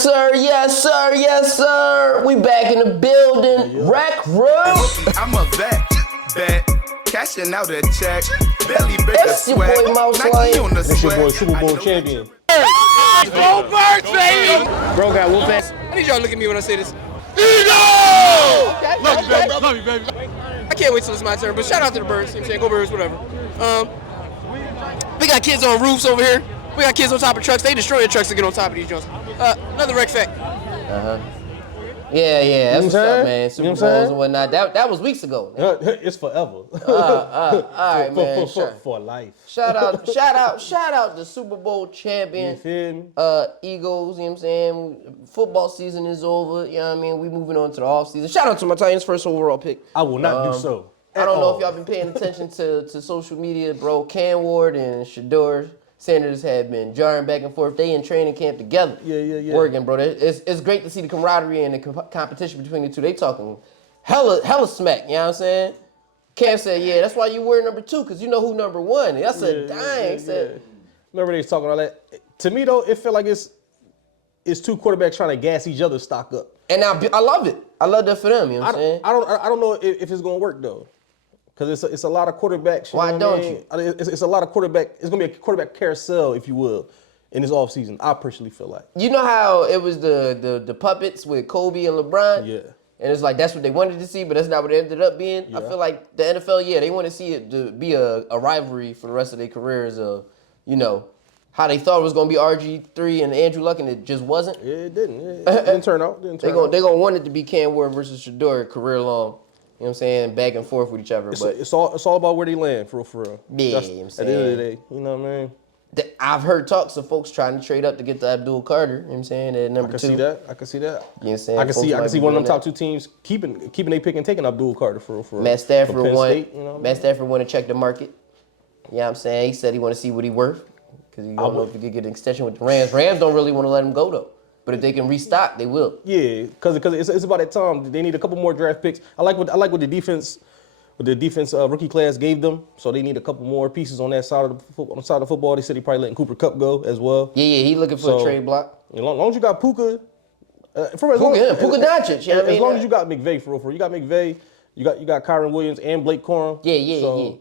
Yes, sir. Yes, sir. Yes, sir. We back in the building. Rec room. I'm a vet. Cashing out a check. Belly break a It's your sweat. boy Mouse Nike Lion. on the That's your boy sweat. Superbowl champion. Go Birds, baby! Bro got whoop ass. I need y'all to look at me when I say this. Okay, Love you, baby. Love you, baby. I can't wait till it's my turn, but shout out to the Birds. You know what I'm saying? Go Birds, whatever. We got kids on roofs over here. We got kids on top of trucks. They destroy the trucks to get on top of these joints. Another rec fact. Yeah. That's what's up, man. You Super know what I'm Bowls saying? and whatnot. That was weeks ago. It's forever. All right, man. For life. Shout out the Super Bowl champion. You feel me? Eagles, you know what I'm saying? Football season is over, you know what I mean? We moving on to the off season. Shout out to my Titans first overall pick. I will not do so. I don't know if y'all been paying attention to social media, bro. Cam Ward and Shador Sanders have been jarring back and forth. They in training camp together. Yeah. Working, bro. It's great to see the camaraderie and the competition between the two. They talking hella smack, you know what I'm saying? Cam said, yeah, that's why you wear number 2, because you know who number 1. And I said, dang. Said, Remember they was talking all that. To me though, it felt like it's two quarterbacks trying to gas each other's stock up. and I love it. I love that for them, you know what I'm saying? I don't know if it's gonna work though. Because it's a lot of quarterbacks. Why don't you? It's a lot of quarterback. It's going to be a quarterback carousel, if you will, in this offseason. I personally feel like. You know how it was the puppets with Kobe and LeBron? Yeah. And it's like that's what they wanted to see, but that's not what it ended up being. Yeah. I feel like the NFL, they want to see it to be a rivalry for the rest of their careers of, how they thought it was going to be RG3 and Andrew Luck, and it just wasn't. Yeah, it didn't. It didn't turn out. They're going to want it to be Cam Ward versus Shador career long. You know what I'm saying? Back and forth with each other. It's all about where they land, for real. Yeah, That's, you know what I'm at the end of the saying? day, you know what I mean? I've heard talks of folks trying to trade up to get to Abdul Carter, you know what I'm saying, at number 2. I can see that. You know what I'm saying? I can Folks see might be one of doing them top that. 2 teams keeping their pick and taking Abdul Carter for Matt Stafford for Penn won. State, you know what I mean? Matt Stafford want to check the market. You know what I'm saying? He said he want to see what he worth because he don't know if he could get an extension with the Rams. Rams don't really want to let him go though. But if they can restock, they will. Yeah, because it's about that time. They need a couple more draft picks. I like what the defense rookie class gave them. So they need a couple more pieces on that side of the football. They said he probably letting Cooper Kupp go as well. Yeah, he looking for a trade block. As long as you got Puka, Puka Doncic, you know what I mean? As long as you got McVay for real. You got McVay, you got Kyron Williams and Blake Corum. Yeah.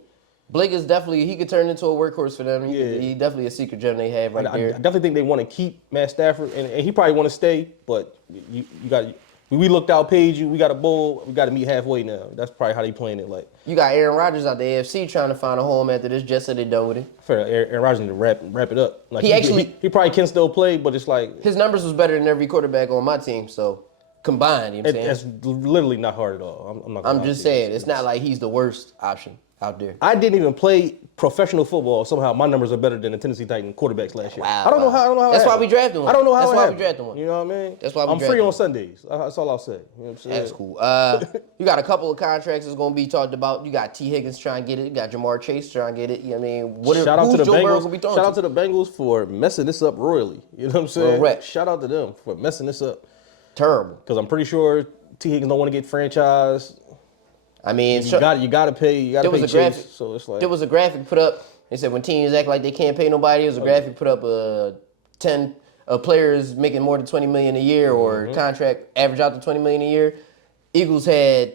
Blake is definitely, he could turn into a workhorse for them. He definitely a secret gem they have right there. I definitely think they want to keep Matt Stafford, and he probably want to stay, but you got. We looked out, paid you. We got a bowl. We got to meet halfway now. That's probably how they playing it. Like You got Aaron Rodgers out the AFC trying to find a home after this, just so they done with it. fair, Aaron Rodgers need to wrap it up. Like He probably can still play, but it's like his numbers was better than every quarterback on my team, so combined, you know what I'm saying? That's literally not hard at all. I'm not. I'm just saying, it's not like he's the worst option out there. I didn't even play professional football. Somehow my numbers are better than the Tennessee Titans quarterbacks last year. Wow, I don't know how. That's it why happened. we drafted one. I don't know how. That's it why we happened. drafted one. You know what I mean? That's why we I'm drafted free on one. Sundays. That's all I'll say. You know what I'm saying? That's cool. You got a couple of contracts that's going to be talked about. You got T. Higgins trying to get it. You got Jamar Chase trying to get it. You know what I mean? Shout out to the Joe Burrow Bengals. gonna be throwing Shout out to the Bengals for messing this up royally. You know what I'm saying? Correct. Shout out to them for messing this up. Terrible. Because I'm pretty sure T. Higgins don't want to get franchised. I mean, You got to pay. You got to pay Chase. graphic. So it's like There was a graphic put up. They said when teams act like they can't pay nobody, there was a graphic put up 10 players making more than $20 million a year or contract average out to $20 million a year. Eagles had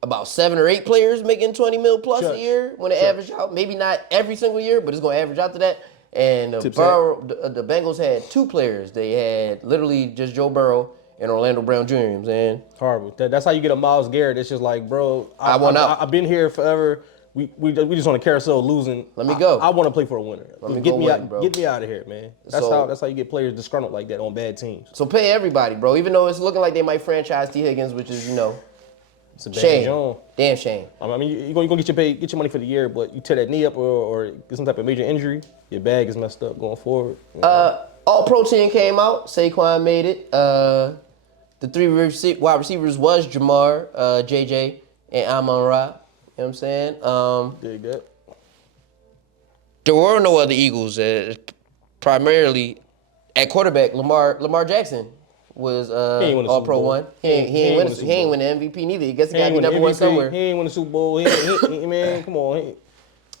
about 7 or 8 players making $20 million plus a year when it averaged out. Maybe not every single year, but it's going to average out to that. And the Bengals had 2 players. They had literally just Joe Burrow and Orlando Brown Jr. You know what I'm saying? horrible. That's how you get a Myles Garrett. It's just like, bro, I want out. I've been here forever. We just on a carousel losing. Let me go. I want to play for a winner. Get me out, bro. Get me out of here, man. That's how you get players disgruntled like that on bad teams. So pay everybody, bro. Even though it's looking like they might franchise T. Higgins, which is, It's a bad shame. job. Damn shame. I mean, you're gonna get your money for the year, but you tear that knee up or get some type of major injury, your bag is messed up going forward. All Pro team came out. Saquon made it. The 3 wide receivers was Jamar, JJ, and Amon-Ra. You know what I'm saying? Dig that. There were no other Eagles. Primarily at quarterback, Lamar Jackson was All Pro one. He ain't win the MVP neither. I guess he got to be number one somewhere. He ain't win the Super Bowl. Man, come on.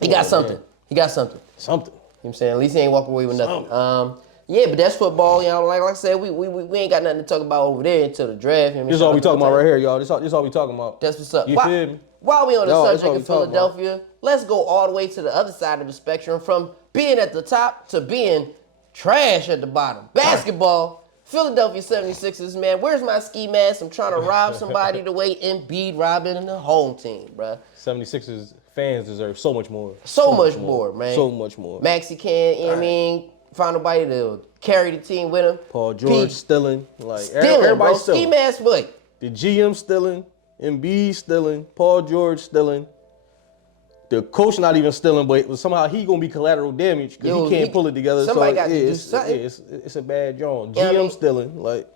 He got something. He got something. Something. You know what I'm saying? At least he ain't walk away with nothing. Yeah, but that's football, you know. Like I said, we ain't got nothing to talk about over there until the draft. This is all we talking about right here, y'all. This all we talking about. That's what's up. You feel me? While we on the No, that's subject what of we talking about. Philadelphia, let's go all the way to the other side of the spectrum, from being at the top to being trash at the bottom. Basketball. Philadelphia 76ers, man. Where's my ski mask? I'm trying to rob somebody the way Embiid robbing the home team, bruh. 76ers fans deserve so much more. So much more, man. So much more. Maxey can't, you know what I mean, find nobody to carry the team with him. Paul George stealing. Like, Stealing, bro. everybody's Ski stealing. mask, boy. The GM stealing. Embiid stealing. Paul George stealing. The coach not even stealing, but somehow he gonna be collateral damage because he can't pull it together. Somebody so got to do it's, something. it's a bad joint. You know what I GM mean? stealing, like.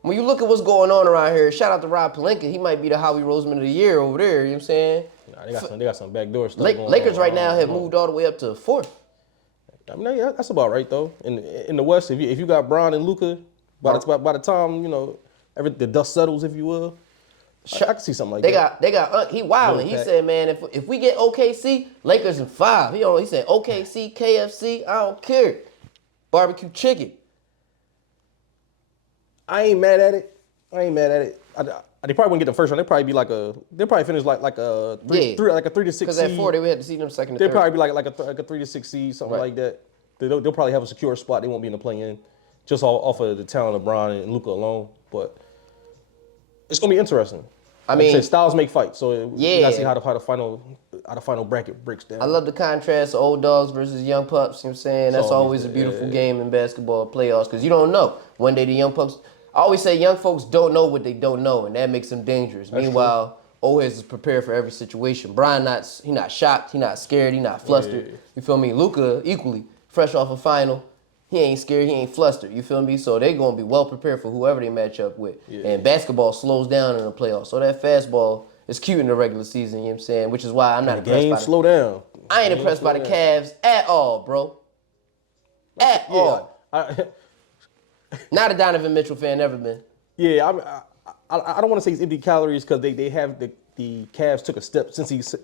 When you look at what's going on around here, shout out to Rob Pelinka. He might be the Howie Roseman of the year over there, you know what I'm saying? Nah, they got some backdoor stuff going Lakers on. right now have moved all the way up to 4th. I mean, yeah, that's about right though. In the West, if you got Bron and Luka, by the time the dust settles, if you will, I can see something like that. They got he wilding. He said, man, if we get OKC, Lakers in 5. He said OKC, KFC, I don't care. Barbecue chicken. I ain't mad at it. They probably wouldn't get the first round. They'll probably finish like a 3 to 6 seed. Because at 4 they would have to see them second and They'll third. probably be like a 3 to 6 seed, something like that. They'll probably have a secure spot. They won't be in the play-in, just off of the talent of Bron and Luka alone. But it's gonna be interesting. I mean, styles make fights, so you gotta see yeah. how the final bracket breaks down. I love the contrast of old dogs versus young pups. You know what I'm saying? That's always a beautiful game in basketball playoffs because you don't know. One day the young pups, I always say young folks don't know what they don't know, and that makes them dangerous. Meanwhile, old heads is prepared for every situation. Brian, he not shocked, he not scared, he not flustered. Yeah. You feel me? Luka, equally, fresh off a final, he ain't scared, he ain't flustered. You feel me? So they gonna be well prepared for whoever they match up with. Yeah. And basketball slows down in the playoffs. So that fastball is cute in the regular season, you know what I'm saying? Which is why I'm not impressed by slow down. I ain't impressed by the Cavs at all, bro. At all. Not a Donovan Mitchell fan, never been. Yeah, I don't want to say it's empty calories because they have the Cavs took a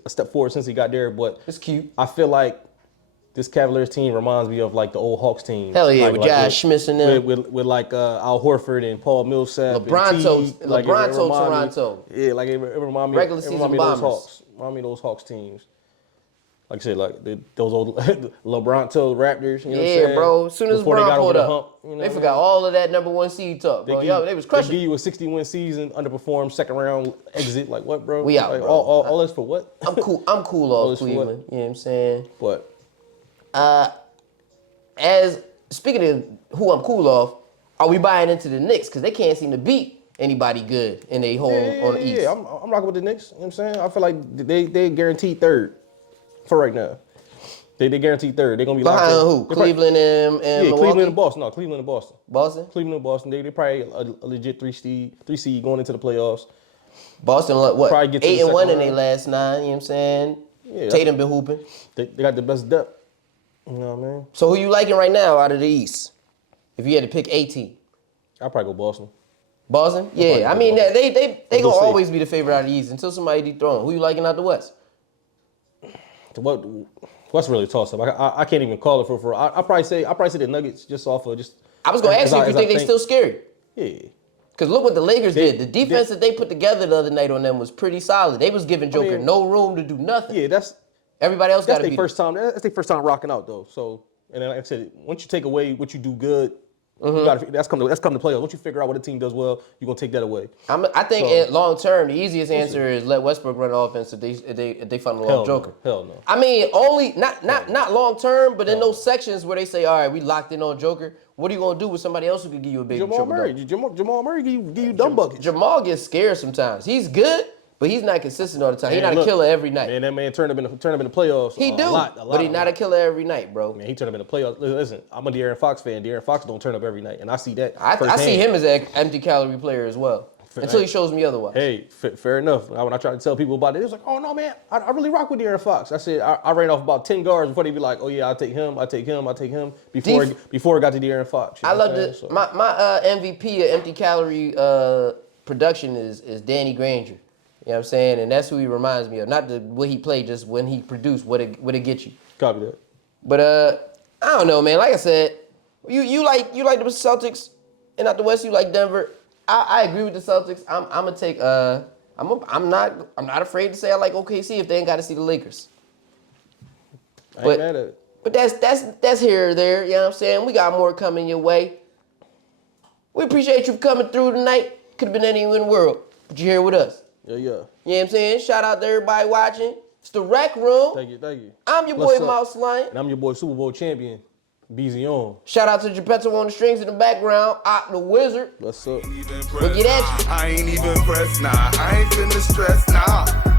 step forward since he got there, but It's cute. I feel like this Cavaliers team reminds me of like the old Hawks team. Hell yeah, like, with like Josh Smith and them. with like Al Horford and Paul Millsap. LeBron and told Teague. Like, it remind me- Toronto. Yeah, like it remind me. Regular it season remind me of those bombers. Hawks. Remind me of those Hawks teams. Like I said, like those old LeBron told Raptors. You know what I'm Yeah, saying? bro. As soon as Before they LeBron got over pulled the up, hump, you know they what I forgot mean? all of that number 1 seed talk, bro. They was crushing. They give you a 60-win season, underperformed, second round exit. Like what, bro? We out, like, bro. All this for what? I'm cool All off this for what? Cleveland. You know what I'm saying? But As speaking of who I'm cool off, are we buying into the Knicks? Because they can't seem to beat anybody good in their home on the East. Yeah, I'm rocking with the Knicks. You know what I'm saying? I feel like they guaranteed third for right now. They guaranteed third. They're gonna be Behind locked in. who? Cleveland and Milwaukee? Cleveland and Boston. No, Cleveland and Boston. Boston? Cleveland and Boston. They probably a legit three seed going into the playoffs. Boston, what? Probably get to the 8-1 in second their round. last 9, you know what I'm saying? Yeah. Tatum been hooping. They got the best depth. You know what I mean? So who you liking right now out of the East? If you had to pick a team. I'll probably go Boston. Boston? Yeah, I mean, Boston. they go gonna safe. always be the favorite out of the East until somebody dethroned. Who you liking out the West? What's really a toss up? I can't even call it for. I probably say the Nuggets just off of just. I was gonna ask you if you think they still scary. Yeah. Because look what the Lakers did. The defense that they put together the other night on them was pretty solid. They was giving Joker no room to do nothing. Yeah, that's Everybody else got to their be first time. That's their first time rocking out though. So and then like I said, once you take away what you do good, Mm-hmm. you gotta, that's come to playoffs. Once you figure out what a team does well, you're gonna take that away. I think So- long term, the easiest answer is let Westbrook run the offense if they funnel Hell off Joker. no. Hell no. I mean, only not long term, but in those sections where they say, all right, we locked in on Joker. What are you gonna do with somebody else who could give you a big Jamal triple Murray. double? Jamal Murray give you dumb buckets. Jamal gets scared sometimes. He's good, but he's not consistent all the time. He's Man, not look, a killer every night. Man, that man turned up in the playoffs. He do, a lot, but he's not a killer every night, bro. Man, he turned up in the playoffs. Listen, I'm a De'Aaron Fox fan. De'Aaron Fox don't turn up every night, and I see that. I see him as an empty calorie player as well. Until he shows me otherwise. Hey, fair enough. When I tried to tell people about it, it was like, oh no, man, I really rock with De'Aaron Fox. I said I ran off about 10 guards before they be like, oh yeah, I'll take him. Before it got to De'Aaron Fox. You I know love what I'm the saying? my MVP of empty calorie production is Danny Granger. You know what I'm saying? And that's who he reminds me of. Not what he played, just when he produced, what it get you. Copy that. But I don't know, man. Like I said, You like the Celtics, and out the West you like Denver. I agree with the Celtics. I'm gonna take I'm not afraid to say I like OKC if they ain't got to see the Lakers. I ain't mad at it. But that's here or there. You know what I'm saying? We got more coming your way. We appreciate you coming through tonight. Could have been anywhere in the world, but you're here with us. Yeah. You know what I'm saying? Shout out to everybody watching. It's the Rec Room. Thank you. I'm your What's boy up? Mouse Lion. And I'm your boy Super Bowl champion, BZ on. Shout out to Geppetto on the strings in the background. The Wizard. What's up? We'll get at you. I ain't even pressed, nah. I ain't finna stress, nah.